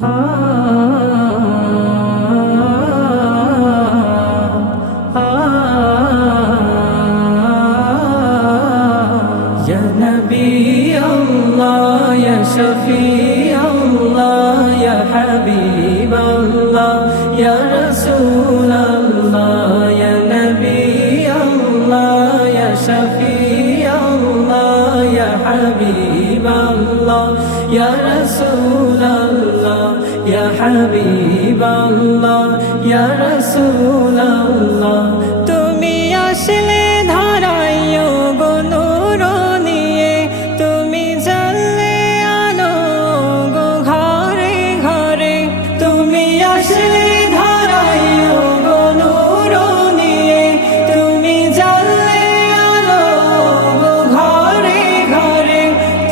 Ya Nabi Allah, Ya Shafi Allah, Ya Habib Allah, Ya Rasul Allah, Ya Nabi Allah, Ya Shafi Allah, Ya Habib Allah, Ya Rasul Allah, Ya Habib Allah, Ya Rasul Allah. তুমি আসলে ধারায় গো নূর নিয়ে, তুমি জ্বললে আলো গো ঘরে ঘরে। তুমি আসলে ধারায় গো নূর নিয়ে, তুমি জ্বললে আলো গো ঘরে ঘরে।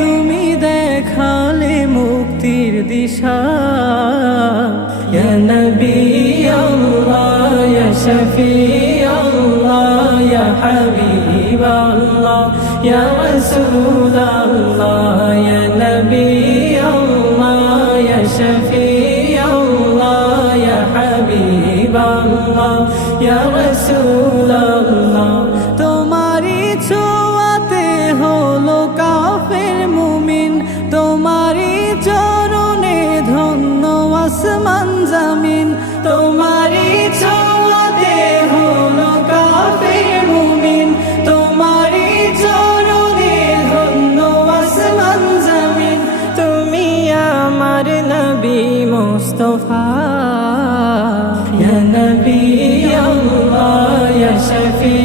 তুমি দেখালে মুক্তির দিশা। Ya Nabi Allah, Ya Shafi Allah, Ya Habib Allah, Ya Rasul Allah, Ya Nabi Allah, Ya Shafi Allah, Ya Habib Allah, Ya Rasul Allah. তোমারি ছোঁয়াতে হলো কাফের মুমিন, তোমারি চরণে ধন্য আসমান জমিন। তোমারি ছোঁয়াতে হলো কাফের মুমিন, তোমারি চরণে ধন্য আসমান জমিন। তুমি আমার নবী Mustafa. Ya Nabi Allah, Ya Shafi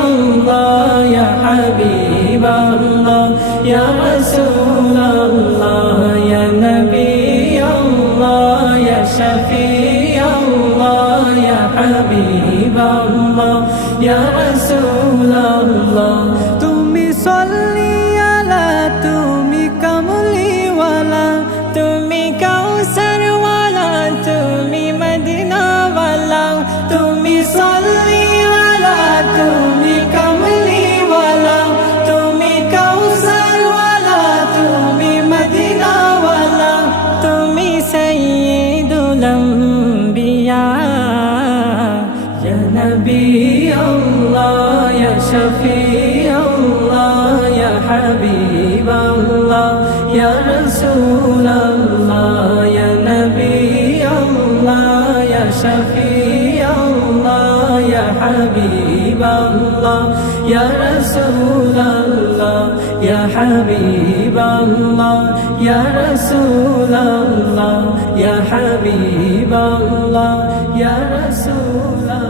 Allah, Ya Habib Allah, Ya Rasul Allah, Ya Nabi Allah, Ya Shafi Allah, Ya Habib Allah, Ya Rasul Allah. তুমি সল্লি আলা, তুমি কামলিওয়ালা, তুমি কাউসারওয়ালা, তুমি মদিনাওয়ালা। তুমি সল্লি আলা, তুমি কামলিওয়ালা, তুমি কাউসারওয়ালা, তুমি মদিনাওয়ালা। তুমি সাইয়্যিদুল আম্বিয়া। Ya Nabi Allah, Ya Shafi Allah, Ya Habib Allah, Ya Rasul Allah, Ya Nabi Allah, Ya Shafi Allah, Ya Habib Allah, Ya Rasul Allah, Ya Habib Allah, Ya Rasul Allah, Ya Habib Allah, Ya Rasul Allah.